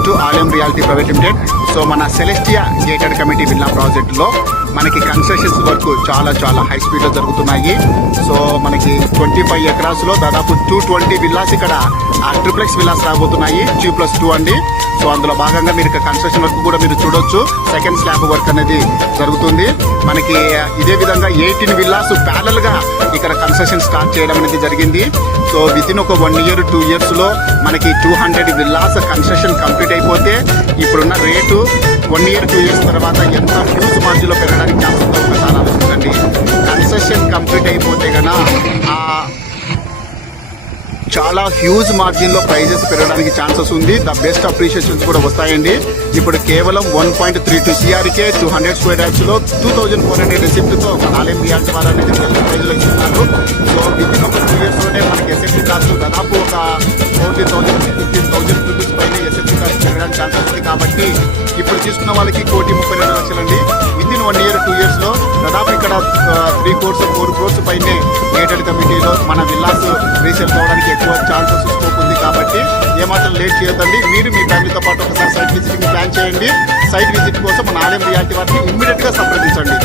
Welcome to ఆలయం reality private limited. So మన Celestia gated committee villa ప్రాజెక్టులో మనకి కన్స్ట్రక్షన్స్ వర్క్ చాలా హై స్పీడ్లో జరుగుతున్నాయి. సో మనకి 25 ఎకరాస్లో దాదాపు 220 విల్లాస్ ఇక్కడ ట్రిప్లెక్స్ విల్లాస్ రాబోతున్నాయి 2+2 అండి. సో అందులో భాగంగా మీరు కన్స్ట్రక్షన్ వర్క్ కూడా మీరు చూడొచ్చు. సెకండ్ స్లాబ్ వర్క్ అనేది జరుగుతుంది. మనకి ఇదే విధంగా 18 విల్లాస్ ప్యారల్ గా ఇక్కడ కన్స్ట్రక్షన్ స్టార్ట్ చేయడం అనేది జరిగింది. సో వితిన్ ఒక 1 year 2 years లో మనకి 200 విల్లాస్ కన్స్ట్రక్షన్ కంప్లీట్ అయిపోతే ఇప్పుడున్న రేటు 1 year 2 years తర్వాత ఎంత హ్యూజ్ మార్జిన్లో పెరగడానికి ఛాన్స్ ఉందో ఒకసారి ఆలోచించండి. కన్స్ట్రక్షన్ కంప్లీట్ అయిపోతే కన్నా చాలా హ్యూజ్ మార్జిన్లో ప్రైజెస్ పెరగడానికి ఛాన్సెస్ ఉంది. ద బెస్ట్ అప్రిషియేషన్స్ కూడా వస్తాయండి. ఇప్పుడు కేవలం 1.32 CRకే 200 square yardsలో 2400 రెసిప్ట్తో ఆలయం రియాల్టీ వారు అనేది ప్రైజ్లో ఇస్తున్నారు. సో వితిన్ ఒక 2 years లోనే మనకి ఎస్ఎఫ్టీ కాస్ట్ దాదాపు ఒక 40,000 15,000 రూపీస్ పైన ఎస్ఎఫ్టీ కాస్ట్ పెరగడానికి ఛాన్సెస్ ఉంది. కాబట్టి ఇప్పుడు తీసుకున్న వాళ్ళకి 1,32,00,000 అండి. వితిన్ 1 year 2 years లో దాదాపు ఇక్కడ 3 crores 4 crores పైనే గేటెడ్ కమిటీలో మన విల్లాస్ రీసేల్ కావడానికి ఎక్కువ ఛాన్సెస్ స్కోప్ ఉంది. కాబట్టి ఏమాత్రం లేట్ చేయొద్దండి. మీరు మీ ఫ్యామిలీతో పాటు ఒకసారి సైట్ విజిటింగ్ ప్లాన్ చేయండి. సైట్ విజిట్ కోసం మన ఆలయం రియాలిటీ వారిని ఇమ్మీడియట్గా సంప్రదించండి.